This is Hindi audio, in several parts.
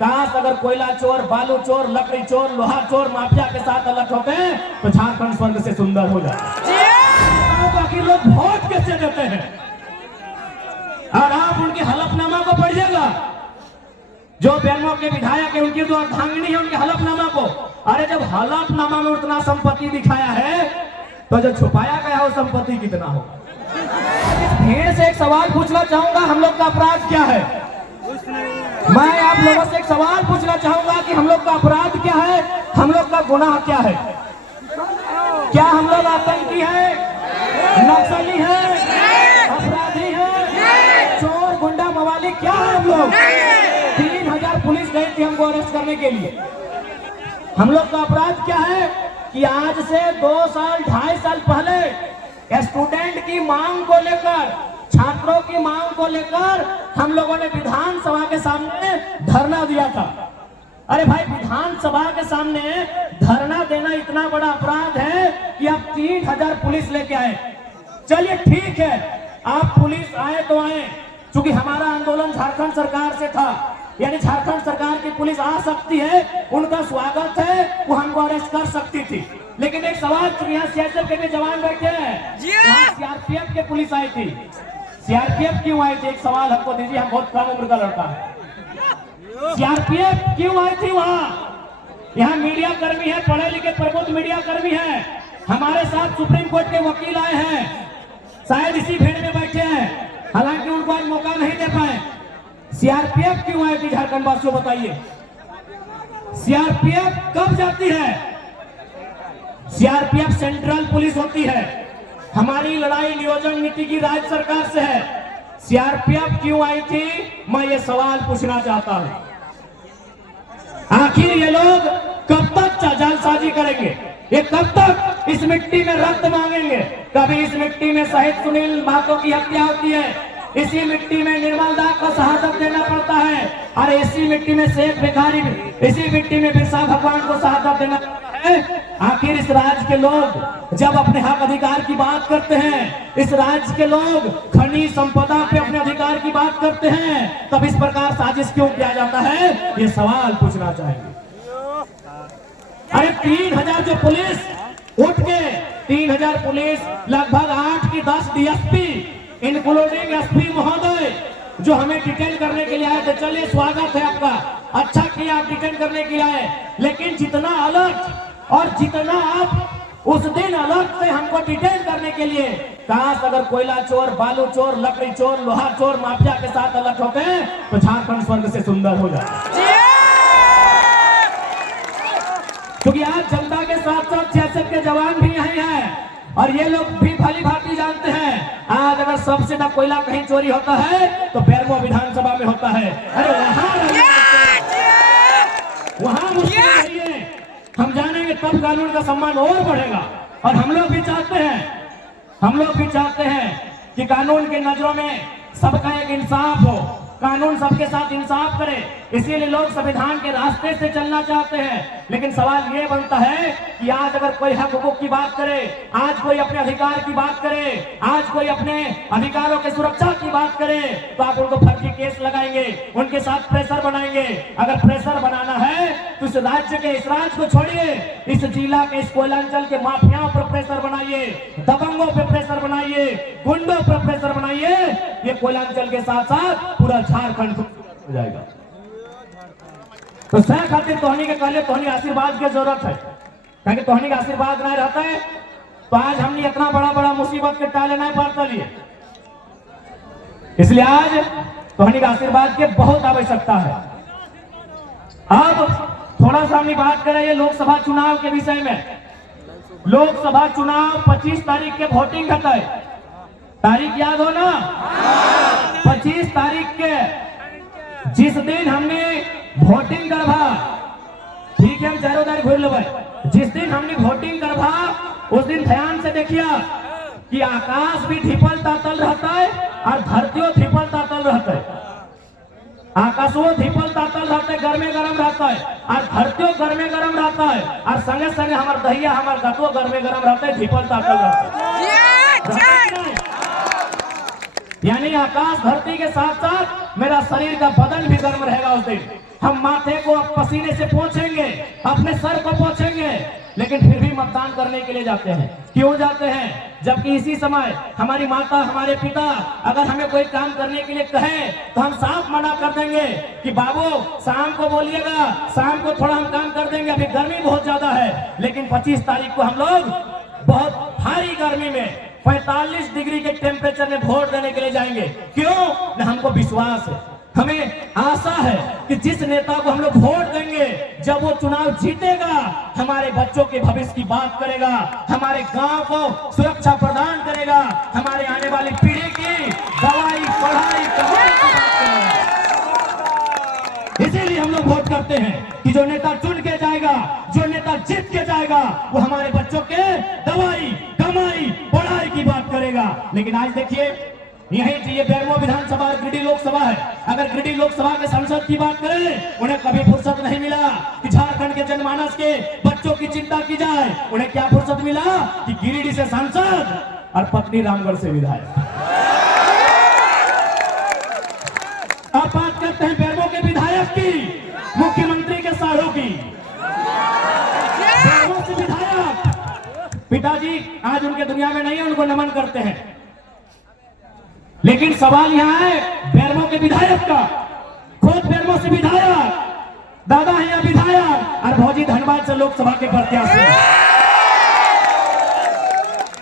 काश अगर कोयला चोर, बालू चोर, लकड़ी चोर, लोहा चोर माफिया के साथ अलग होते हैं तो झारखंड स्वर्ग से सुंदर हो जाए। बाकी लोग वोट कैसे देते हैं? और आप उनके हलफनामा को पढ़िएगा, जो बेरमो के विधायक है, उनकी जो अर्धांगिनी है, उनके हलफनामा को। अरे जब हलफनामा में उतना संपत्ति दिखाया है तो जो छुपाया गया हो संपत्ति कितना होगा? भीड़ से एक सवाल पूछना चाहूंगा, हम लोग का अपराध क्या है? मैं आप लोगों से एक सवाल पूछना चाहूंगा कि हम लोग का अपराध क्या है, हम लोग का गुनाह क्या है? क्या हम लोग आतंकी है, नक्सली है, अपराधी है, चोर गुंडा मवाली क्या है? हम लोग 3000 पुलिस गई थी हमको अरेस्ट करने के लिए। हम लोग का अपराध क्या है कि आज से 2 साल 2.5 साल पहले स्टूडेंट की मांग को लेकर, छात्रों की मांग को लेकर हम लोगों ने विधानसभा के सामने धरना दिया था। अरे भाई, विधानसभा के सामने धरना देना इतना बड़ा अपराध है कि आप 3000 पुलिस लेके आए। चलिए ठीक है, आप पुलिस आए तो आए, क्योंकि हमारा आंदोलन झारखंड सरकार से था, यानी झारखंड सरकार की पुलिस आ सकती है, उनका स्वागत है, वो हमको अरेस्ट कर सकती थी। लेकिन एक सवाल, यहाँ सीआरपीएफ के भी जवान बैठे हैं, सीआरपीएफ के पुलिस आई थी, सीआरपीएफ क्यों आई थी? एक सवाल हमको दीजिए, हम बहुत कम उम्र का लड़का है। सीआरपीएफ क्यों आई थी वहां? यहाँ मीडिया कर्मी है, पढ़े लिखे प्रबुद्ध मीडिया कर्मी है, हमारे साथ सुप्रीम कोर्ट के वकील आए हैं, शायद इसी भीड़ में बैठे हैं, हालांकि उनको आज मौका नहीं दे पाए। सीआरपीएफ क्यों आई थी झारखंड वासियों, बताइए? सीआरपीएफ कब जाती है? सीआरपीएफ सेंट्रल पुलिस होती है, हमारी लड़ाई नियोजन नीति की राज्य सरकार से है। सीआरपीएफ क्यों आई थी, मैं ये सवाल पूछना चाहता हूं। आखिर ये लोग कब तक जालसाजी करेंगे? ये कब तक इस मिट्टी में रक्त मांगेंगे? कभी इस मिट्टी में शहीद सुनील महतो की हत्या होती है, इसी मिट्टी में निर्मल दास को शहादत देना पड़ता है, और इसी मिट्टी में शेख भिखारी, इसी मिट्टी में बिरसा भगवान को शहादत देना पड़ता है। आखिर इस राज्य के लोग जब अपने हक अधिकार की बात करते हैं, इस राज्य के लोग खनिज संपदा पे अपने अधिकार की बात करते हैं, तब इस प्रकार साजिश क्यों किया जाता है? ये सवाल पूछना चाहिए। अरे 3000 जो पुलिस उठ के, 3000 पुलिस, लगभग 8 की 10 डीएसपी, इंक्लूडिंग एसपी महोदय, जो हमें डिटेन करने के लिए आए थे। चलिए, स्वागत है आपका, अच्छा किया आप डिटेन करने के लिए आए, लेकिन जितना अलर्ट और जितना आप उस दिन अलर्ट से हमको डिटेन करने के लिए, काश अगर कोयला चोर, बालू चोर, लकड़ी चोर, लोहा चोर माफिया के साथ अलर्ट होते हैं तो झारखंड स्वर्ग से सुंदर हो जाए। क्योंकि आज जनता के साथ साथ सियासत के जवान भी यही हैं, और ये लोग भी भली भांति जानते हैं, आज अगर सबसे ज्यादा कोयला कहीं चोरी होता है तो बेरमो विधानसभा में होता है। अरे वहां मुश्किल नहीं है, हम जानेंगे तब कानून का सम्मान और बढ़ेगा। और हम लोग भी चाहते हैं कि कानून की नजरों में सबका एक इंसाफ हो, कानून सबके साथ इंसाफ करे, इसीलिए लोग संविधान के रास्ते से चलना चाहते हैं। लेकिन सवाल ये बनता है कि आज अगर कोई हक हुकूक की बात करे, आज कोई अपने अधिकार की बात करे, आज कोई अपने अधिकारों की सुरक्षा की बात करे, तो आप उनको फर्जी केस लगाएंगे, उनके साथ प्रेशर बनाएंगे। अगर प्रेशर बनाना है तो इस राज्य के, इस राज्य को छोड़िए, इस जिला के, इस कोयलांचल के माफियाओं पर प्रेशर बनाइए, दबंगों पर प्रेशर बनाइए, गुंडों पर प्रेशर बनाइए। ये कोयलांचल के साथ साथ पूरा झारखंड हो जाएगा। तो सह खातिर तोहनी के पहले तोहनी आशीर्वाद की जरूरत है, ताकि तोहनी का आशीर्वाद नहीं रहता है तो आज हमने इतना बड़ा बड़ा मुसीबत के टाले नहीं पड़ता लिए। इसलिए आज तोहनी का आशीर्वाद की बहुत आवश्यकता है। अब थोड़ा सा हमने बात करें ये लोकसभा चुनाव के विषय में। लोकसभा चुनाव 25 तारीख के वोटिंग होता है, तारीख याद हो ना? 25 तारीख के जिस दिन हमने वोटिंग करवा, ठीक है, हम चारों तारीख घूर लेबै, जिस दिन हमने वोटिंग करवा उस दिन ध्यान से देखिए कि आकाश भी धिपल तातल रहता है और धरतियों धिपल तातल रहता है। आकाशों धिपल तातल रहता है, गर्मे गरम रहता है, और धरतियों गर्मे गरम रहता है, और संगे संगे हमार दहिया हमार गतुआ गर्मे गरम रहता है, धिपल तातल रहता है। यानी आकाश धरती के साथ साथ मेरा शरीर का बदन भी गर्म रहेगा उस दिन। हम माथे को पसीने से पोंछेंगे, अपने सर को पोंछेंगे, लेकिन फिर भी मतदान करने के लिए जाते हैं। क्यों जाते हैं? जबकि इसी समय हमारी माता, हमारे पिता अगर हमें कोई काम करने के लिए कहे तो हम साफ मना कर देंगे कि बाबू शाम को बोलिएगा, शाम को थोड़ा हम काम कर देंगे, अभी गर्मी बहुत ज्यादा है। लेकिन 25 तारीख को हम लोग बहुत भारी गर्मी में 45 डिग्री के टेम्परेचर में वोट देने के लिए जाएंगे। क्यों? न हमको विश्वास है, हमें आशा है कि जिस नेता को हम लोग वोट देंगे, जब वो चुनाव जीतेगा, हमारे बच्चों के भविष्य की बात करेगा, हमारे गांव को सुरक्षा प्रदान करेगा, हमारे आने वाली पीढ़ी की दवाई, पढ़ाई, कमाई की बात करेगा। इसीलिए हम लोग वोट करते हैं कि जो नेता चुन के जाएगा, जो नेता जीत के जाएगा, वो हमारे बच्चों के दवाई, कमाई, पढ़ाई की बात करेगा। लेकिन आज देखिए, यही ये बेरमो विधानसभा और गिरिडीह लोकसभा है। अगर गिरिडीह लोकसभा के सांसद की बात करें, उन्हें कभी फुर्सत नहीं मिला कि झारखंड के जनमानस के बच्चों की चिंता की जाए। उन्हें क्या फुर्सत मिला कि गिरिडीह से सांसद और पत्नी रामगढ़ से विधायक। अब बात करते हैं बेरमो के विधायक की, मुख्यमंत्री के साढ़ू की। बेरमो से विधायक पिताजी आज उनके दुनिया में नहीं है, उनको नमन करते हैं। लेकिन सवाल यहां है बेरमो के विधायक का। खुद बेरमो से विधायक, दादा है यहाँ विधायक, और भौजी धनबाद से लोकसभा के प्रत्याशी।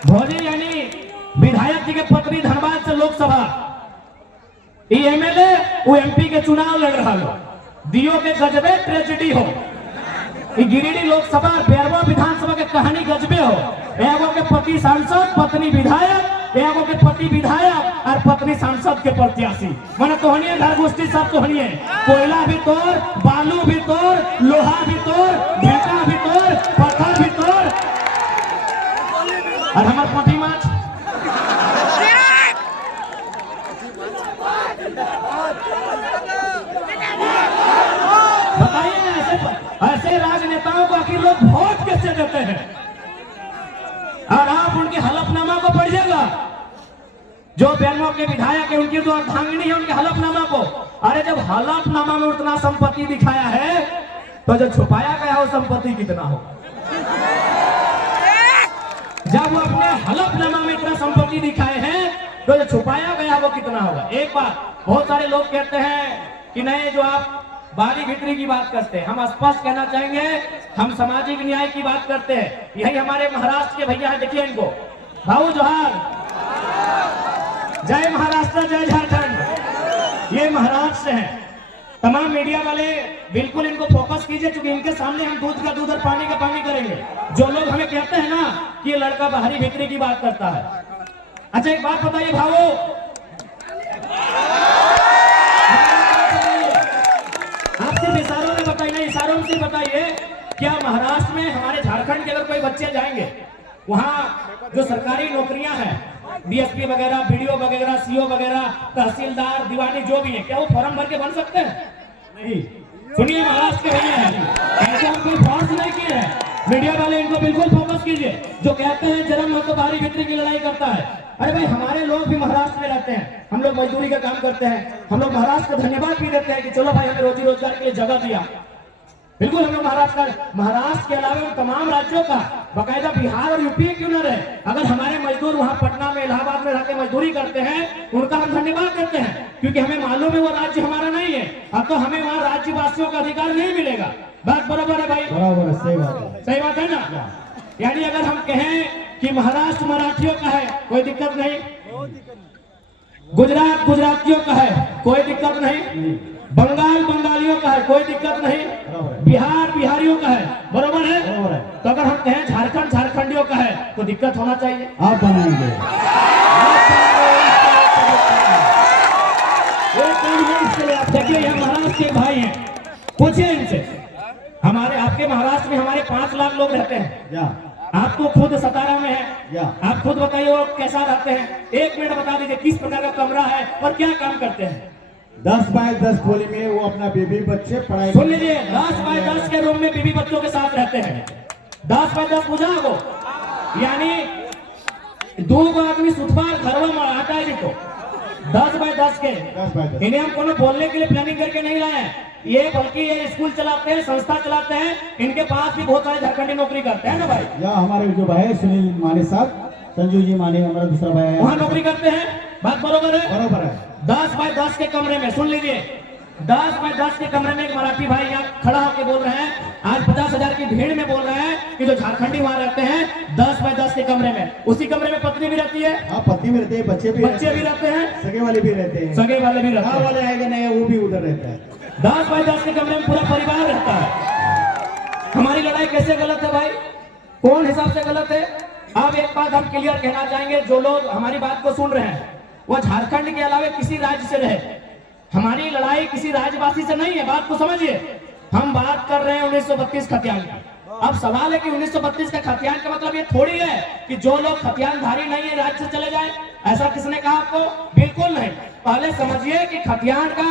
भौजी यानी विधायक जी के पत्नी धनबाद से लोकसभा, एमएलए वो एमपी के चुनाव लड़ रहा हो, दियो के गजबे ट्रेजेडी हो। गिरिडीह लोकसभा बेरमो विधानसभा के कहानी गजबे हो। एगो के पति सांसद, पत्नी विधायक, एगो के पति विधायक और पत्नी सांसद के प्रत्याशी। मैंने तोहनिए घर गोष्ठी सब तोहनिए, कोयला भी तोड़, बालू भी तोड़, लोहा भी तोड़, भेटा भी तोड़, पत्थर भी तोड़, और हमारे पति माछ बताइए, ऐसे राजनेताओं को आखिर लोग वोट कैसे देते हैं? और आप उनके हलफनामा को पढ़िएगा, जो बेरमो के विधायक है, उनकी जो अर्धांगिनी है, उनके हलफनामा को। अरे जब हलफनामा में उतना संपत्ति दिखाया है, तो जो छुपाया गया हो संपत्ति कितना हो? जब वो अपने हलफनामा में इतना संपत्ति दिखाए हैं, तो जो छुपाया गया वो कितना होगा? एक बात बहुत सारे लोग कहते हैं कि नहीं, जो आप बारी भितरी की बात करते हैं, हम स्पष्ट कहना चाहेंगे, हम सामाजिक न्याय की बात करते हैं। यही हमारे महाराष्ट्र के भैया हैं, देखिए इनको, भाऊ जोहार, जय महाराष्ट्र, जय झारखंड। ये महाराष्ट्र से हैं। तमाम मीडिया वाले बिल्कुल इनको फोकस कीजिए, क्योंकि इनके सामने हम दूध का दूध और पानी का पानी करेंगे। जो लोग हमें कहते हैं ना कि ये लड़का बाहरी भितरी की बात करता है। अच्छा एक बात बताइए भाऊ, आप सिर्फ इशारों में बताइए, नहीं इशारों से बताइए, क्या महाराष्ट्र में हमारे झारखंड के अगर कोई बच्चे जाएंगे, वहाँ जो सरकारी नौकरियां हैं, डीएसपी वगैरह, बीडीओ वगैरह, सीओ वगैरह, तहसीलदार, दीवानी जो भी है, क्या वो फॉर्म भर के बन सकते हैं? नहीं। सुनिए महाराष्ट्र के भैया हैं, ऐसे हम कोई फॉर्स नहीं किए हैं। मीडिया वाले इनको बिल्कुल फोकस कीजिए। जो कहते हैं जन्म है तो बाहरी भितरी की लड़ाई करता है, अरे भाई हमारे लोग भी महाराष्ट्र में रहते हैं, हम लोग मजदूरी का काम करते हैं, हम लोग महाराष्ट्र को धन्यवाद भी देते हैं कि चलो भाई हमें रोजी रोजगार के लिए जगह दिया। बिल्कुल हम लोग महाराष्ट्र के अलावा तमाम राज्यों का, बाकायदा बिहार और यूपी क्यों न रहे, अगर हमारे मजदूर वहां पटना में, इलाहाबाद में रहकर मजदूरी करते हैं, उनका हम धन्यवाद करते हैं, क्योंकि हमें मालूम है वो राज्य हमारा नहीं है। अब तो हमें वहाँ राज्यवासियों का अधिकार नहीं मिलेगा। बात बराबर है भाई? बराबर है, सही बात है, सही बात है ना। यानी अगर हम कहें कि महाराष्ट्र मराठियों का है, कोई दिक्कत नहीं, गुजरात गुजरातियों का है, कोई दिक्कत नहीं, बंगाल बंगालियों का है, कोई दिक्कत नहीं, बिहार बिहारियों का है, बरोबर है? तो अगर हम कहें झारखंड झारखंडियों का है, तो दिक्कत होना चाहिए। आप बनाएंगे, आप देखिए यहाँ महाराष्ट्र के भाई हैं, पूछिए इनसे, हमारे आपके महाराष्ट्र में हमारे 5 लाख लोग रहते हैं, आपको खुद सतारा में है, आप खुद बताइए वो कैसा रहते हैं? 1 मिनट बता दीजिए किस प्रकार का कमरा है और क्या काम करते हैं? 10 बाय 10 खोली में वो अपना बीबी बच्चे पढ़ाई। सुन लीजिए, 10 बाय 10 के रूम में बीबी बच्चों के साथ रहते हैं। 10 बाय 10 बुझा वो, यानी 2 आदमी सुथवार घरवा में आता है, देखो 10 बाय 10 के 10 बाय 10। इन्हें हम कोनो बोलने के लिए प्लानिंग करके नहीं लाए हैं, ये बल्कि ये स्कूल चलाते हैं, संस्था चलाते हैं, इनके पास भी बहुत सारे झारखंडी नौकरी करते हैं ना भाई। या हमारे जो भाई है सुनील माने साहब, संजू जी माने हमारा दूसरा भाई है, वहाँ नौकरी करते हैं, बात बरोबर है। बराबर है। 10 बाय 10 के कमरे में सुन लीजिए, 10 बाय 10 के कमरे में एक मराठी भाई यहाँ खड़ा होकर बोल रहे हैं, आज 50,000 की भीड़ में बोल रहे हैं कि जो झारखंडी वहाँ रहते हैं 10 बाय 10 के कमरे में, उसी कमरे में पत्नी भी रहती है, हाँ पत्नी भी रहते हैं, बच्चे भी रहते हैं, सगे वाले भी रहते हैं, सगे वाले भी रहते हाँ हैं। वाले आएगा नहीं वो भी उधर रहता है। 10 बाय 10 के कमरे में पूरा परिवार रहता है। हमारी लड़ाई कैसे गलत है भाई, कौन हिसाब से गलत है? अब एक बात हम क्लियर कहना चाहेंगे, जो लोग हमारी बात को सुन रहे हैं वो झारखंड के अलावा किसी राज्य से रहे, हमारी लड़ाई किसी राज्यवासी से नहीं है, बात को समझिए। हम बात कर रहे हैं 1932 खतियान की। अब सवाल है कि 1932 का खतियान का मतलब ये थोड़ी है कि जो लोग खतियानधारी नहीं है राज्य से चले जाए, ऐसा किसने कहा आपको? बिल्कुल नहीं। पहले समझिए कि खतियान का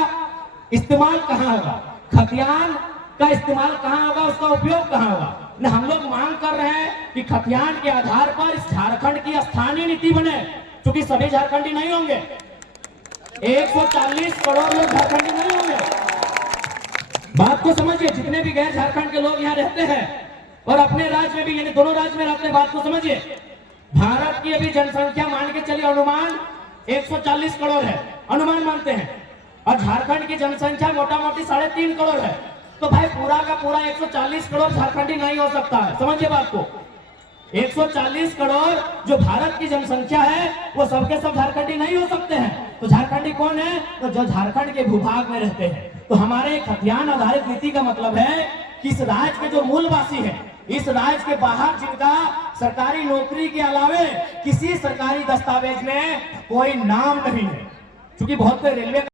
इस्तेमाल कहाँ होगा, खतियान का इस्तेमाल कहाँ होगा, उसका उपयोग कहाँ होगा। हम लोग मांग कर रहे हैं कि खतियान के आधार पर इस झारखंड की स्थानीय नीति बने, क्योंकि सभी झारखंडी नहीं होंगे, 140 करोड़ लोग झारखंडी नहीं होंगे। बात को समझिए, जितने भी गैर झारखंड के लोग यहाँ रहते हैं और अपने राज्य में भी, यानी दोनों राज्य में रहते हैं, बात को समझिए। भारत की अभी जनसंख्या मान के चलिए अनुमान 140 करोड़ है, अनुमान मानते हैं, और झारखंड की जनसंख्या मोटा मोटी 3.5 करोड़ है। तो भाई पूरा का पूरा 140 करोड़ झारखंडी नहीं हो सकता है, समझिए बात को। 140 करोड़ जो भारत की जनसंख्या है वो सबके सब झारखंडी नहीं हो सकते हैं। तो झारखंडी कौन है? तो जो झारखंड के भूभाग में रहते हैं। तो हमारे खतियान आधारित नीति का मतलब है कि इस राज्य के जो मूलवासी हैं, इस राज्य के बाहर जिनका सरकारी नौकरी के अलावे किसी सरकारी दस्तावेज में कोई नाम नहीं है, क्योंकि बहुत रेलवे